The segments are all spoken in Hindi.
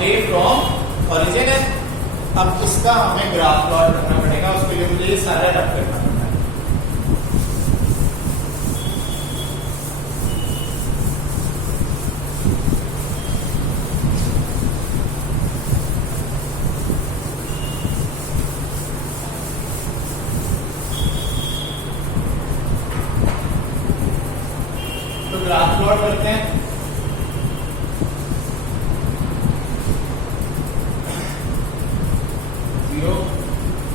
अवे फ्रॉम ओरिजिन है। अब इसका हमें ग्राफ प्लॉट करना पड़ेगा, उसके लिए मुझे ये सारा रब करना पड़ेगा। तो ग्राफ प्लॉट करते हैं।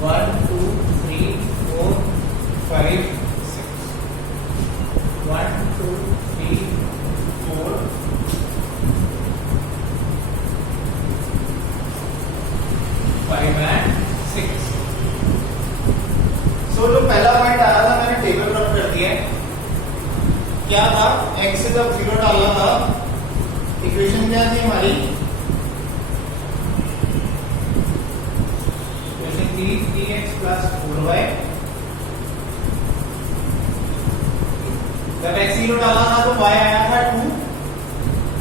One, two, three, four, five, six. 1, 2, 3, 4, 5 and 6. So जो पहला पॉइंट आया था मैंने टेबल रब कर दिया है। क्या था, x से जब 0 डालना था, इक्वेशन क्या थी हमारी, 3x plus 4y। जब x 0 डाला था तो y आया था 2,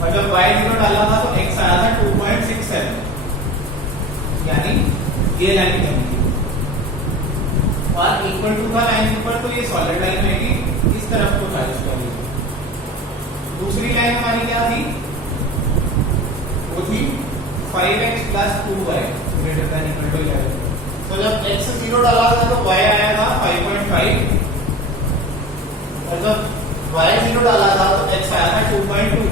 और जब y 0 डाला था तो x आया था 2.67, यानी ये लाइन बनी थी। और इक्वल टू का लाइन ऊपर, तो ये सॉलिड लाइन रहेगी, इस तरफ को था इसका। दूसरी लाइन हमारी क्या थी, वो थी 5x plus 2y greater than equal to 11। तो जब x 0 डाला था तो y आया था 5.5, और जब y 0 डाला था तो x आया था 2.2।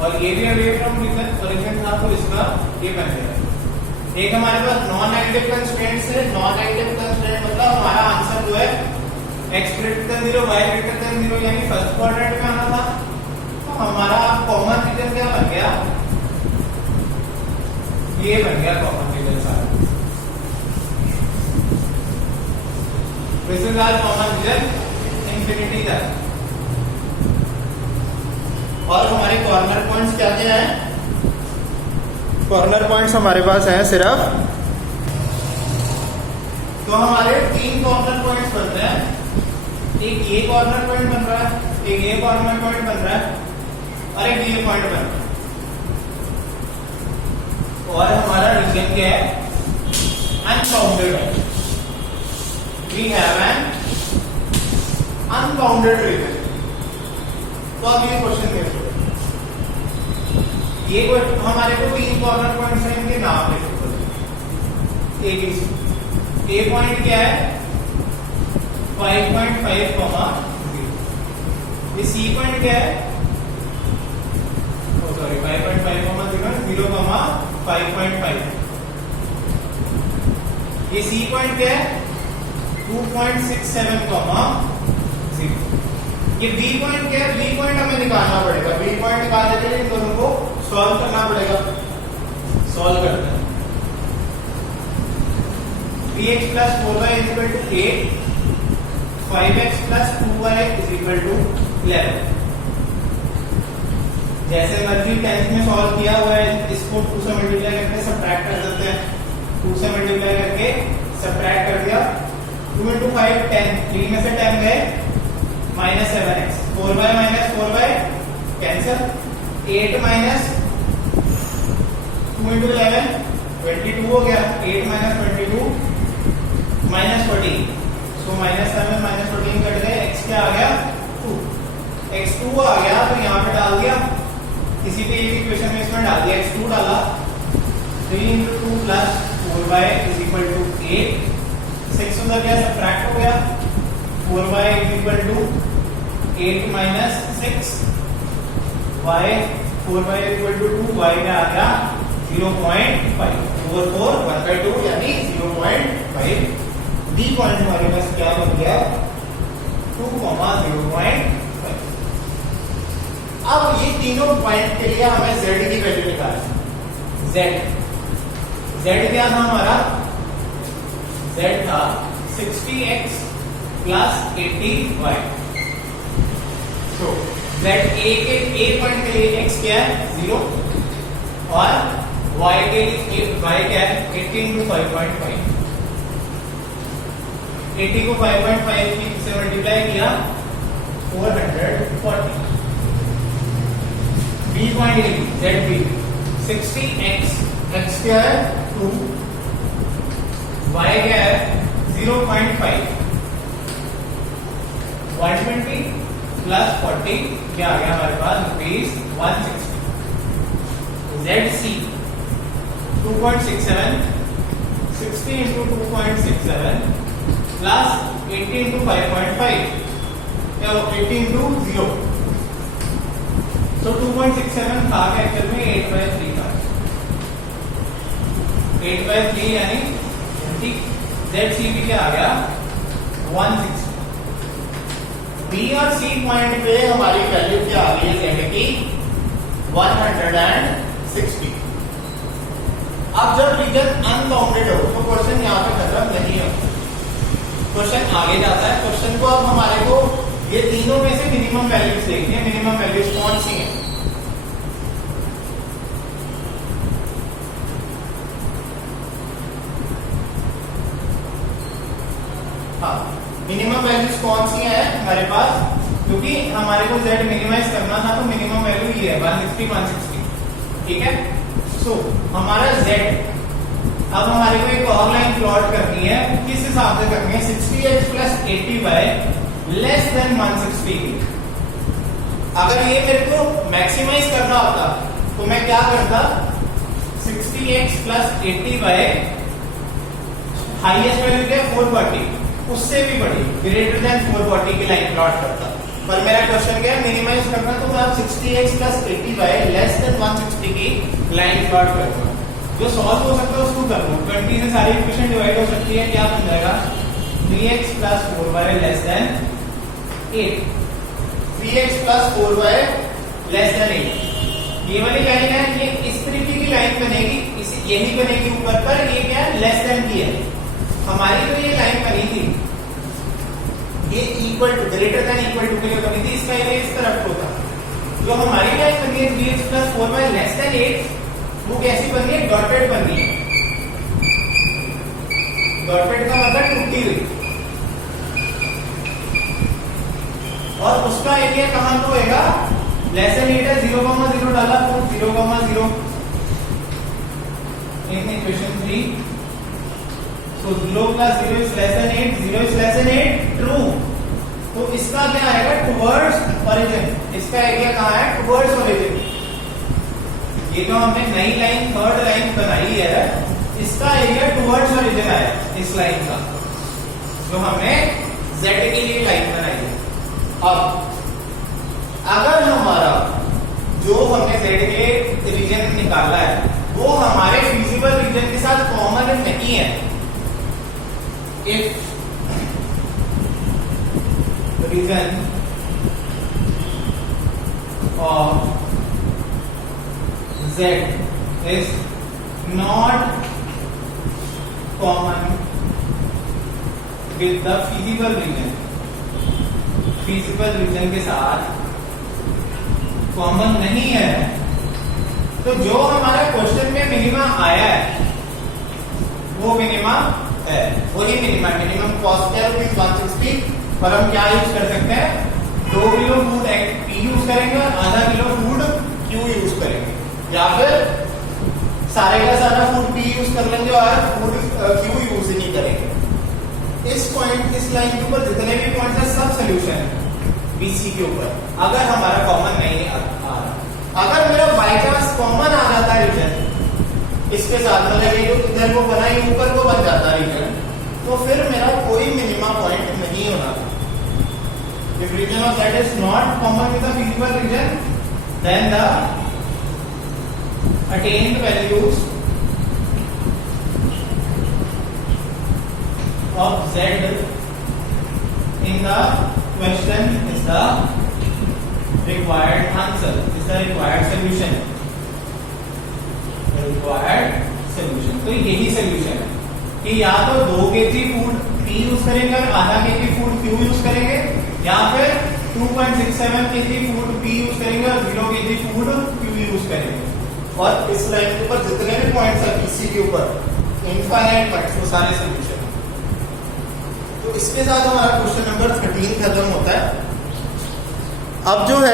और ये भी अवे फ्रॉम ओरिजिन था, तो इसका ये बन गया। एक हमारे पास नॉन नेगेटिव कंस्ट्रेंट है। नॉन नेगेटिव कंस्ट्रेंट मतलब हमारा आंसर जो है x greater than 0, y greater than 0, यानी फर्स्ट क्वाड्रेंट में आना था। तो हमारा कॉमन रीजन क्या बन गया, ये बन गया कॉमन रीजन सारा। This is our common region, infinity तक। और हमारे कॉर्नर पॉइंट्स क्या क्या हैं, कॉर्नर पॉइंट्स हमारे पास हैं सिर्फ, तो हमारे 3 कॉर्नर पॉइंट्स बनते हैं। एक ये कॉर्नर पॉइंट बन रहा है, एक ये कॉर्नर पॉइंट बन रहा है, और एक ये पॉइंट बन रहा है। और हमारा रीजन क्या है, अनबाउंडेड है। We have an unbounded region. तो अब ये क्वेश्चन देखो, ये हमारे को 3 कॉर्नर पॉइंट्स हैं, इनके नाम लिखो। ए पॉइंट क्या है, 5.5, ये सी पॉइंट क्या है, सॉरी 5.5, 0, 5.5। ये सी पॉइंट क्या है, 2.67, 0। ये बी पॉइंट क्या है, बी पॉइंट हमें निकालना पड़ेगा। बी पॉइंट निकालने के लिए इन दोनों को सॉल्व करना पड़ेगा। सॉल्व करते हैं। 3x plus 4y is equal to 8, 5x plus 2y is equal to 11। जैसे मर्जी टेंथ में सॉल्व किया हुआ है, इसको 2 से मल्टीप्लाई करके सब्ट्रैक्ट कर देते हैं। 2 से मल्टीप्लाई करके सब्ट्रैक्ट कर दिया, 2 into 5 10, 3 में से 10 गए, -7x, 4y minus 4y cancel, 8 minus 2 into 11 22 हो गया, 8 minus 22 -14, सो -7 -14 कट गए, x क्या आ गया 2, x2 आ गया। तो यहाँ पे डाल दिया, किसी भी एक इक्वेशन में इसमें डाल दिया, x2 डाला, 3 into 2 plus 4y is equal to 8, 6 उधर गया सब्ट्रैक्ट हो गया, 4y is equal to 8 minus 6, y 4y is equal to 2, y में आ गया 0.5, 4 4 1/2 यानी 0.5। बी पॉइंट हमारे पास क्या बन गया 2, 0.5। अब ये तीनों पॉइंट के लिए हमें z की वैल्यू निकालनी। z क्या था हमारा, z था 60x plus 80y। तो z a पॉइंट के लिए x क्या है 0 और y के लिए y क्या है 18 into 5.5। 80 को 5.5 से मल्टीप्लाई किया 440। B point Z B 60x, x क्या है 2, y क्या है 0.5, 120 प्लस 40 क्या आ गया हमारे पास ₹160। ZC 2.67, 60 into 2.67 plus 80 into 5.5, क्या 80 into 0, so 2.67 था क्या एक्चुअल में 8/3 था, 8/3 यानी ठीक। ZC भी क्या आ गया 160। B और C पॉइंट पे हमारी वैल्यू क्या आ गई है Z की 160। अब जब रीजन अनबाउंडेड हो तो क्वेश्चन यहाँ पे खत्म नहीं होता, क्वेश्चन आगे जाता है। क्वेश्चन को अब हमारे को ये तीनों में से मिनिमम वैल्यूज देखनी है। मिनिमम वैल्यूज कौन सी हैं? हाँ, मिनिमम वैल्यूज कौन सी है हमारे पास, क्योंकि हमारे को Z मिनिमाइज करना था तो मिनिमम वैल्यू ये है 160 160। ठीक है, सो हमारा Z अब हमारे को एक और लाइन प्लॉट करनी है। किस हिसाब से करनी है? 60x plus 80y less than 160। अगर ये मेरे को मैक्सिमाइज करना होता तो मैं क्या करता, 60x plus 80y highest value क्या 440, उससे भी बड़ी ग्रेटर देन 440 की लाइन प्लॉट करता। पर मेरा क्वेश्चन क्या है, मिनिमाइज करना, तो मैं 60x plus 80y less than 160 की लाइन प्लॉट करूंगा। जो सॉल्व हो सकता है उसको कर लो, 20 से सारी इक्वेशन डिवाइड हो सकती है, क्या बन जाएगा 3x plus 4y less than 8, 3x plus 4y less than 8। ये वाली लाइन है, ये इस तरीके की लाइन बनेगी, यही बनेगी ऊपर पर, ये क्या है लेस देन की है। हमारी तो ये लाइन बनी थी, ये equal to greater than equal to के लिए बनी थी, इसका एरिया इस तरफ होता। जो हमारी लाइन बनी है 3x plus 4y less than 8, वो कैसी बनी है, डॉटेड बनी है। डॉटेड का मतलब टूटी हुई, और उसका एरिया कहां तो होगा, लेस देन 8 है, 0,0 डाला तो 0,0 इन इक्वेशन 3। तो 0 plus 0 is less than 8, 0 is less than 8, true. तो इसका क्या आएगा, टुवर्ड्स ओरिजिन। इसका एरिया कहां है, टुवर्ड्स ओरिजिन। ये जो हमने नई लाइन थर्ड लाइन बनाई है, इसका एरिया टुवर्ड्स ओरिजिन है इस लाइन का, जो हमने Z के लिए लाइन बनाई है। अब अगर हमारा जो हमने Z के रीजन निकाला है वो हमारे फिजिबल रीजन के साथ कॉमन नहीं है, if region of Z is not common with the feasible region, feasible region के साथ कॉमन नहीं है, तो जो हमारा क्वेश्चन में मिनिमा आया है वो मिनिमा है, वही मिनिमम कॉस्ट है ₹160। पर हम क्या यूज कर सकते हैं, 2 किलो फूड P यूज करेंगे और आधा किलो फूड Q यूज करेंगे, या फिर सारे का सारा फूड P यूज कर लेंगे और फूड Q यूज ही नहीं करेंगे। इस पॉइंट, इस लाइन के ऊपर जितने भी पॉइंट्स हैं सब सोल्यूशन है BC के ऊपर, अगर हमारा कॉमन नहीं आ रहा। अगर मेरा बाय चांस कॉमन आ जाता है रीजन इसके साथ, मतलब ये जो इधर को बना ये ऊपर को बन जाता है रीजन, तो फिर मेरा कोई मिनिमा पॉइंट नहीं होना था। If region of Z is not common with the feasible region, then the attained values of Z in the question is the required answer, is the required solution, required solution। तो यही सोल्यूशन है कि या तो 2 kg फूड P यूज करेंगे और आधा kg फूड Q यूज करेंगे, या फिर 2.67 kg फूड P यूज करेंगे और 0 kg फूड Q यूज करेंगे। और इस लाइन के ऊपर जितने भी पॉइंट्स हैं BC के ऊपर, इनफाइनाइट पॉइंट्स, वो सारे सोल्यूशन। तो इसके साथ हमारा क्वेश्चन नंबर 13 खत्म होता है। अब जो है